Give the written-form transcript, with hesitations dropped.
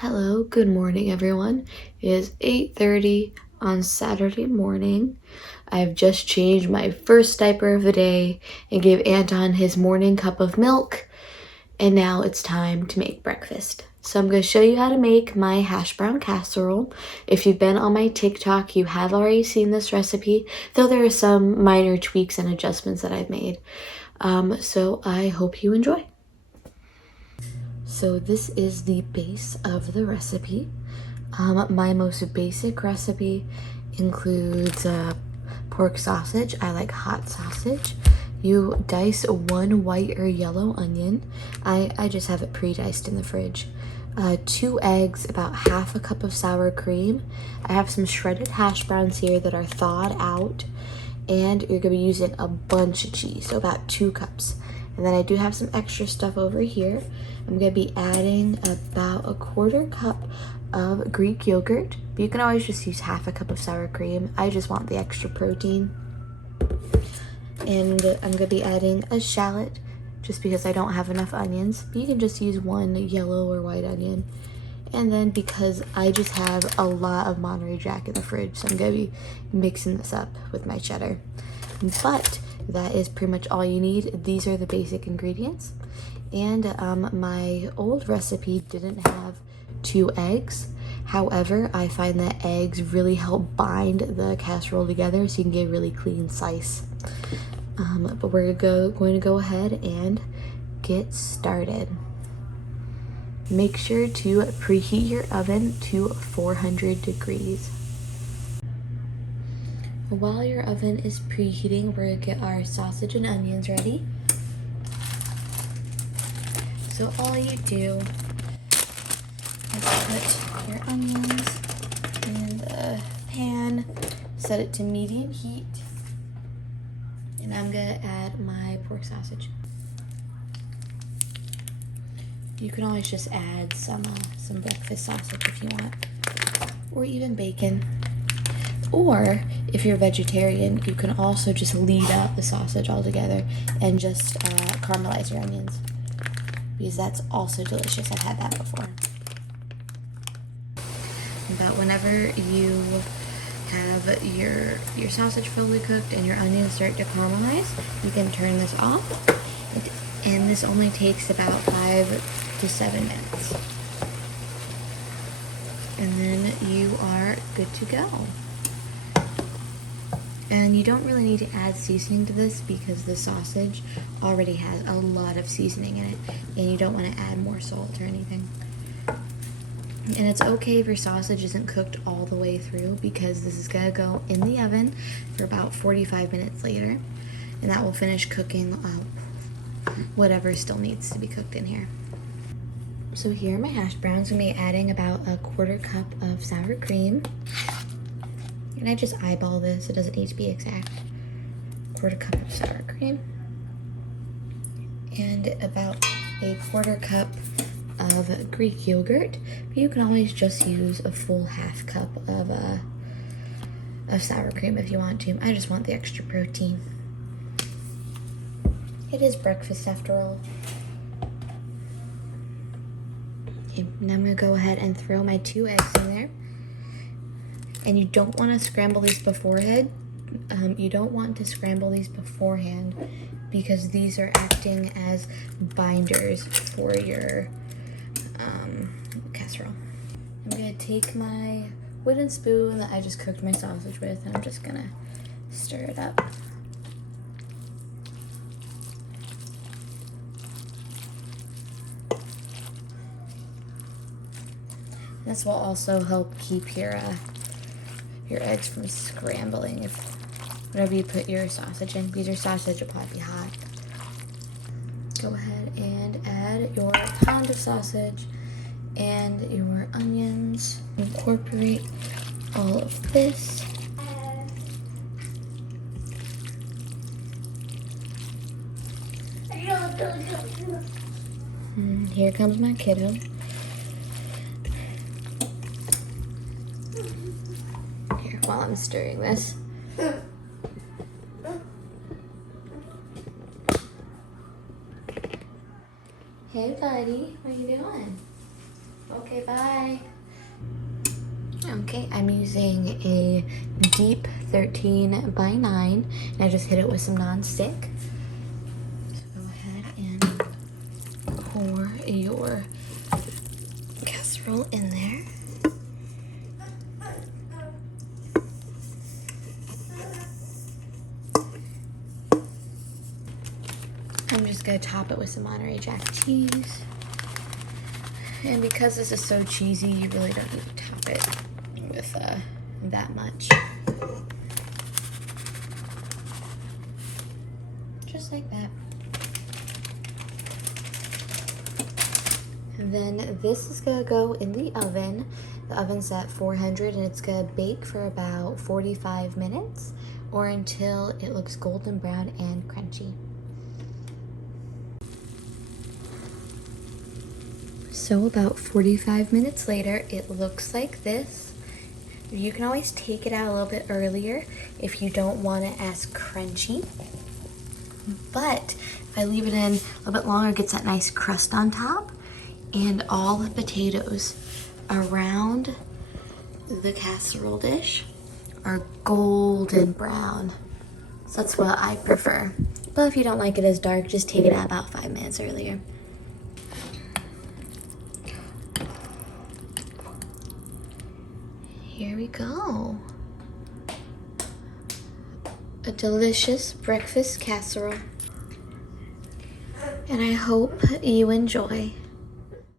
Hello, good morning everyone. It is 8:30 on Saturday morning. I've just changed my first diaper of the day and gave Anton his morning cup of milk, and now it's time to make breakfast. So I'm going to show you how to make my hash brown casserole. If you've been on my TikTok, you have already seen this recipe, though there are some minor tweaks and adjustments that I've made. So I hope you enjoy. So this is the base of the recipe. My most basic recipe includes pork sausage. I like hot sausage. You dice one white or yellow onion. I just have it pre-diced in the fridge. 2 eggs, about half a cup of sour cream. I have some shredded hash browns here that are thawed out. And you're gonna be using a bunch of cheese, so about 2 cups. And then I do have some extra stuff over here. I'm gonna be adding about a 1/4 cup of Greek yogurt, but you can always just use half a cup of sour cream. I just want the extra protein. And I'm gonna be adding a shallot just because I don't have enough onions. But you can just use 1 yellow or white onion. And then because I just have a lot of Monterrey Jack in the fridge, so I'm gonna be mixing this up with my cheddar. But that is pretty much all you need. These are the basic ingredients. And my old recipe didn't have 2 eggs. However, I find that eggs really help bind the casserole together so you can get a really clean slice. But we're going to go ahead and get started. Make sure to preheat your oven to 400 degrees. While your oven is preheating, we're gonna get our sausage and onions ready. So all you do is put your onions in the pan, set it to medium heat, and I'm gonna add my pork sausage. You can always just add some breakfast sausage if you want, or even bacon. Or if you're a vegetarian, you can also just leave out the sausage altogether and just caramelize your onions, because that's also delicious. I've had that before. But whenever you have your sausage fully cooked and your onions start to caramelize, you can turn this off. And this only takes about 5 to 7 minutes. And then you are good to go. And you don't really need to add seasoning to this because the sausage already has a lot of seasoning in it, and you don't want to add more salt or anything. And it's okay if your sausage isn't cooked all the way through, because this is going to go in the oven for about 45 minutes later, and that will finish cooking whatever still needs to be cooked in here. So here are my hash browns. I'm going to be adding about a 1/4 cup of sour cream. And I just eyeball this, it doesn't need to be exact. 1/4 cup of sour cream. And about a 1/4 cup of Greek yogurt. But you can always just use a full half cup of sour cream if you want to. I just want the extra protein. It is breakfast after all. Okay, now I'm gonna go ahead and throw my 2 eggs in there. And you don't want to scramble these beforehand. Because these are acting as binders for your casserole. I'm gonna take my wooden spoon that I just cooked my sausage with, and I'm just gonna stir it up. This will also help keep your eggs from scrambling whenever you put your sausage in, because your sausage will probably be hot. Go ahead and add your pound of sausage and your onions. Incorporate all of this. And here comes my kiddo. While I'm stirring this. Hey buddy, what are you doing? Okay, bye. Okay, I'm using a deep 13 by 9, and I just hit it with some non-stick. So go ahead and pour your casserole in there. I'm just gonna top it with some Monterey Jack cheese. And because this is so cheesy, you really don't need to top it with that much. Just like that. And then this is gonna go in the oven. The oven's at 400 and it's gonna bake for about 45 minutes or until it looks golden brown and crunchy. So about 45 minutes later, it looks like this. You can always take it out a little bit earlier if you don't want it as crunchy. But if I leave it in a little bit longer, it gets that nice crust on top. And all the potatoes around the casserole dish are golden brown. So that's what I prefer. But if you don't like it as dark, just take it out about 5 minutes earlier. Here we go. A delicious breakfast casserole. And I hope you enjoy.